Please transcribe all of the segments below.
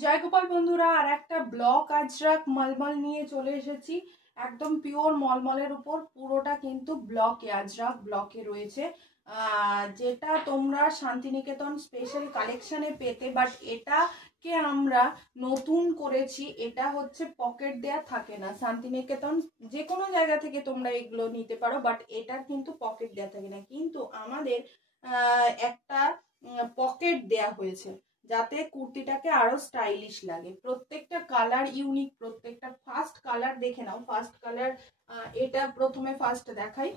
জয় গোপাল বন্ধুরা, আর একটা ব্লক আজরাক মলমল নিয়ে চলে এসেছি। একদম পিওর মলমলের উপর পুরোটা কিন্তু ব্লকে আজরাক ব্লকে রয়েছে। যেটা তোমরা শান্তিনিকেতন স্পেশাল কালেকশনে পেতে, বাট এটাকে আমরা নতুন করেছি। এটা হচ্ছে পকেট দেয়া থাকে না। শান্তিনিকেতন যে কোনো জায়গা থেকে তোমরা এগুলো নিতে পারো, বাট এটার কিন্তু পকেট দেয়া থাকে না। কিন্তু আমাদের একটা পকেট দেয়া হয়েছে যাতে কুর্তিটাকে আরো স্টাইলিশ লাগে। প্রত্যেকটা কালার ইউনিক, প্রত্যেকটা ফার্স্ট কালার দেখে নাও। ফার্স্ট কালার এটা প্রথমে ফার্স্ট দেখাই।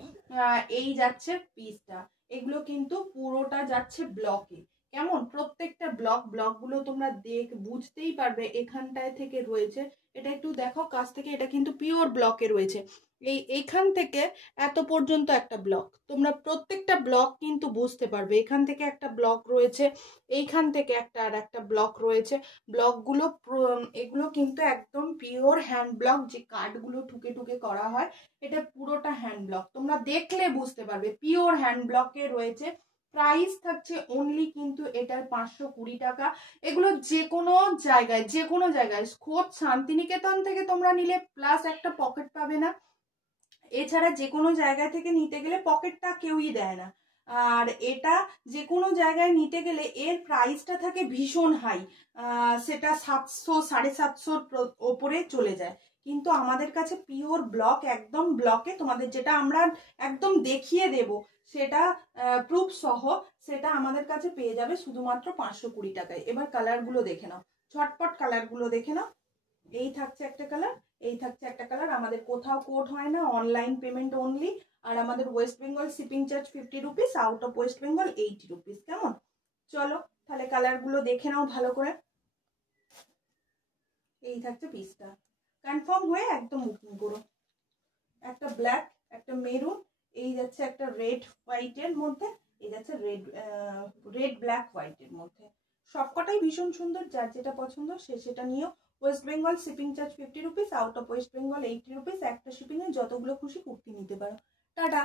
এই যাচ্ছে পিসটা, এগুলো কিন্তু পুরোটা যাচ্ছে ব্লকে। কেমন প্রত্যেকটা ব্লকগুলো তোমরা বুঝতেই পারবে এখানটায় থেকে রয়েছে। এটা একটু দেখো কাছ থেকে, এটা কিন্তু পিওর ব্লকে রয়েছে। এইখান থেকে এত পর্যন্ত একটা ব্লক, তোমরা প্রত্যেকটা ব্লক কিন্তু বুঝতে পারবে। এখান থেকে একটা ব্লক রয়েছে, এইখান থেকে একটা আর একটা ব্লক রয়েছে। ব্লকগুলো এগুলো কিন্তু একদম পিওর হ্যান্ড ব্লক, যে কার্ডগুলো ঠুকে ঠুকে করা হয়। এটা পুরোটা হ্যান্ড ব্লক, তোমরা দেখলে বুঝতে পারবে পিওর হ্যান্ড ব্লকে রয়েছে। প্রাইস থাকছে অনলি কিন্তু এটার 520 টাকা। এগুলো যে কোনো জায়গায় খোদ শান্তিনিকেতন থেকে তোমরা নিলে প্লাস একটা পকেট পাবে না। এছাড়া যে কোনো জায়গা থেকে নিতে গেলে পকেটটা কেউই দেয় না। আর এটা যে কোনো জায়গায় নিতে গেলে এর প্রাইসটা থাকে ভীষণ হাই। সেটা 700 750 ওপরে চলে যায়। কিন্তু আমাদের কাছে পিওর ব্লক, একদম ব্লকে তোমাদের যেটা আমরা একদম দেখিয়ে দেব, সেটা প্রুফ সহ সেটা আমাদের কাছে পেয়ে যাবে শুধুমাত্র 520 টাকায়। এবার কালারগুলো দেখে নাও, ঝটপট কালারগুলো দেখে নাও। এই থাকছে একটা কালার, এই থাকছে একটা কালার। আমাদের কোথাও কোড হয় না, অনলাইন পেমেন্ট অনলি। আর আমাদের West Bengal shipping charge 50 rupees, out of West Bengal 80 rupees. কেমন? চলো তাহলে কালারগুলো দেখে নাও ভালো করে। এই থাকছে পিসটা, কনফার্ম হয়ে একদম বুকিং করো। একটা ব্ল্যাক, একটা মেরুন, এই যাচ্ছে একটা রেড হোয়াইটের মধ্যে, এই যাচ্ছে রেড ব্ল্যাক হোয়াইটের মধ্যে। সবকটাই ভীষণ সুন্দর, যার যেটা পছন্দ সে সেটা নিও। West Bengal shipping charge 50 rupees, out of West Bengal 80 rupees. একটা শিপিংয়ে যতগুলো খুশি কুর্তি নিতে পারো। টাটা।